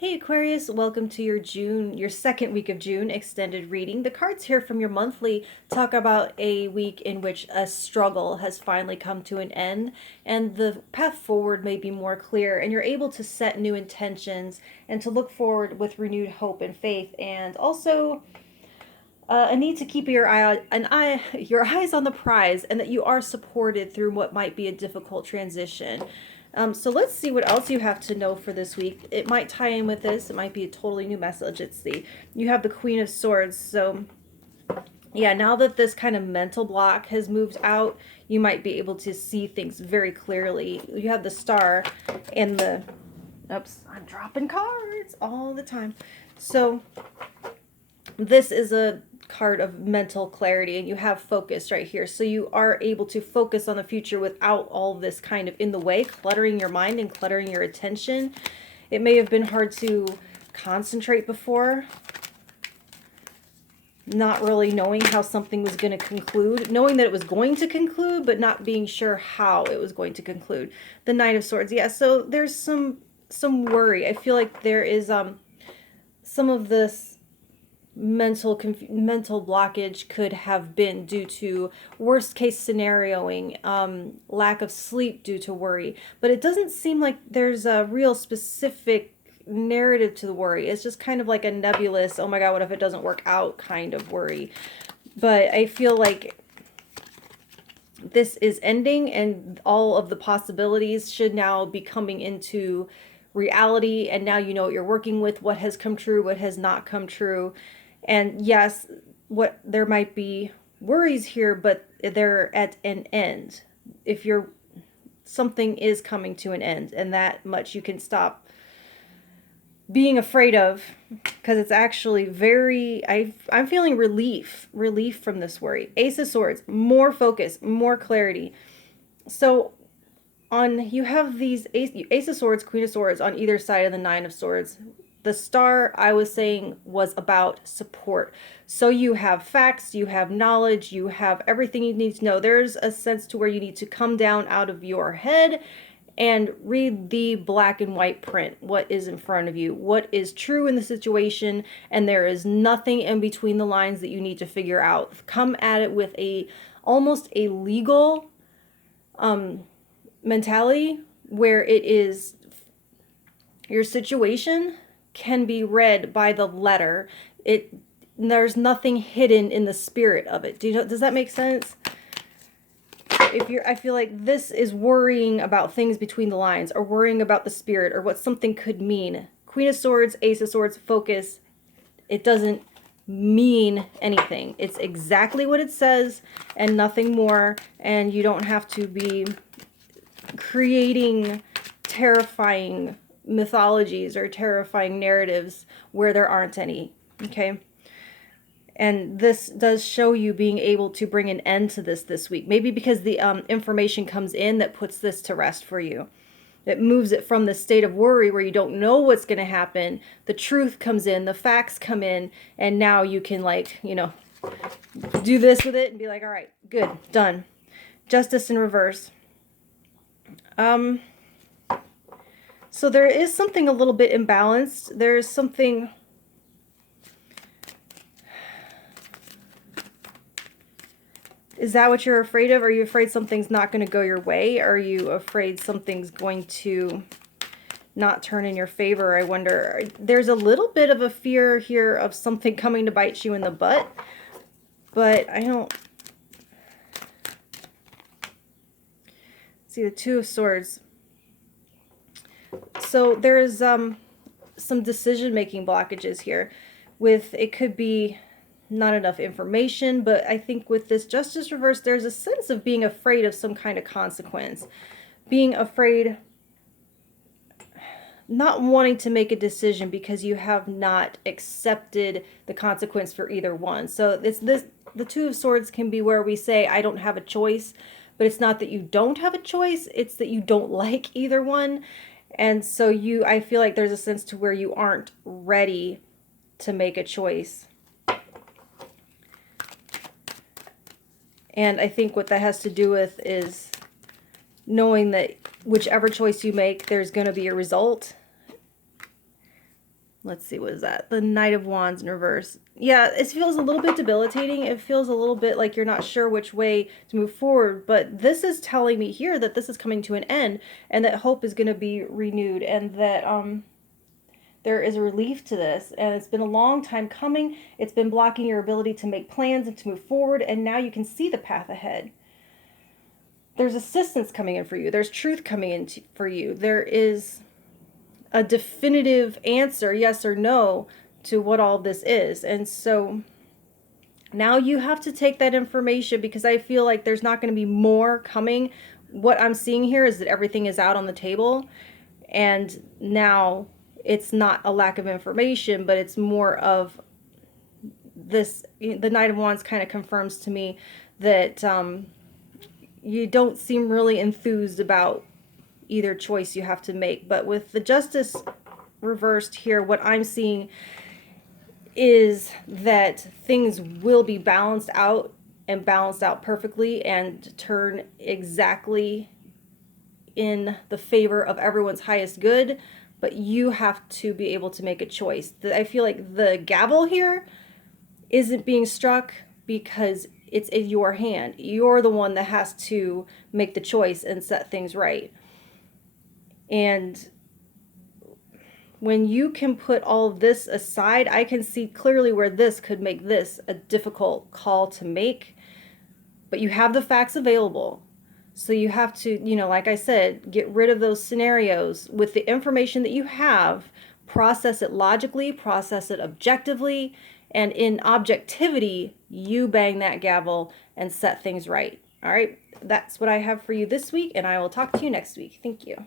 Hey Aquarius, welcome to your second week of June extended reading. The cards here from your monthly talk about a week in which a struggle has finally come to an end and the path forward may be more clear and you're able to set new intentions and to look forward with renewed hope and faith, and also a need to keep your eyes on the prize, and that you are supported through what might be a difficult transition. So let's see what else you have to know for this week. It might tie in with this. It might be a totally new message. You have the Queen of Swords. So yeah, now that this kind of mental block has moved out, you might be able to see things very clearly. You have the Star and the, oops, I'm dropping cards all the time. So this is a card of mental clarity, and you have focus right here, so you are able to focus on the future without all this kind of in the way, cluttering your mind and cluttering your attention. It may have been hard to concentrate before, not really knowing how something was going to conclude, knowing that it was going to conclude but not being sure how it was going to conclude. The Knight of Swords, yeah, so there's some worry. I feel like there is some of this mental blockage could have been due to worst case scenarioing, lack of sleep due to worry, but it doesn't seem like there's a real specific narrative to the worry. It's just kind of like a nebulous, oh my god, what if it doesn't work out kind of worry. But I feel like this is ending and all of the possibilities should now be coming into reality, and now you know what you're working with, what has come true, what has not come true. And yes, what there might be worries here, but they're at an end. If you're something is coming to an end, and that much you can stop being afraid of, because it's actually very, I'm feeling relief from this worry. Ace of Swords, more focus, more clarity. So you have these Ace of Swords, Queen of Swords on either side of the Nine of Swords. The Star, I was saying, was about support. So you have facts, you have knowledge, you have everything you need to know. There's a sense to where you need to come down out of your head and read the black and white print. What is in front of you? What is true in the situation? And there is nothing in between the lines that you need to figure out. Come at it with almost a legal mentality, where it is your situation can be read by the letter. There's nothing hidden in the spirit of it. Does that make sense? I feel like this is worrying about things between the lines, or worrying about the spirit, or what something could mean. Queen of Swords, Ace of Swords, focus. It doesn't mean anything. It's exactly what it says and nothing more, and you don't have to be creating terrifying mythologies or terrifying narratives where there aren't any. Okay, and this does show you being able to bring an end to this week, maybe because the information comes in that puts this to rest for you. It moves it from the state of worry where you don't know what's going to happen. The truth comes in, the facts come in, and now you can, like, do this with it and be like, all right, good, done. Justice in reverse. So there is something a little bit imbalanced. There's something... Is that what you're afraid of? Are you afraid something's not going to go your way? Are you afraid something's going to not turn in your favor? I wonder. There's a little bit of a fear here of something coming to bite you in the butt, but I don't... See, the Two of Swords. So there's some decision-making blockages here. It could be not enough information, but I think with this Justice reverse, there's a sense of being afraid of some kind of consequence. Being afraid, not wanting to make a decision because you have not accepted the consequence for either one. So the Two of Swords can be where we say, I don't have a choice, but it's not that you don't have a choice, it's that you don't like either one. And so I feel like there's a sense to where you aren't ready to make a choice. And I think what that has to do with is knowing that whichever choice you make, there's going to be a result. let's see, what is that? The Knight of Wands in reverse. Yeah, it feels a little bit debilitating. It feels a little bit like you're not sure which way to move forward. But this is telling me here that this is coming to an end and that hope is going to be renewed and that there is a relief to this. And it's been a long time coming. It's been blocking your ability to make plans and to move forward. And now you can see the path ahead. There's assistance coming in for you. There's truth coming in for you. There is a definitive answer, yes or no, to what all this is. And so now you have to take that information, because I feel like there's not going to be more coming. What I'm seeing here is that everything is out on the table, and now it's not a lack of information, but it's more of this. The Knight of Wands kind of confirms to me that you don't seem really enthused about either choice you have to make. But with the Justice reversed here, what I'm seeing is that things will be balanced out, and balanced out perfectly, and turn exactly in the favor of everyone's highest good. But you have to be able to make a choice. I feel like the gavel here isn't being struck because it's in your hand. You're the one that has to make the choice and set things right. And when you can put all of this aside, I can see clearly where this could make this a difficult call to make. But you have the facts available. So you have to, like I said, get rid of those scenarios with the information that you have, process it logically, process it objectively, and in objectivity, you bang that gavel and set things right. All right, that's what I have for you this week, and I will talk to you next week. Thank you.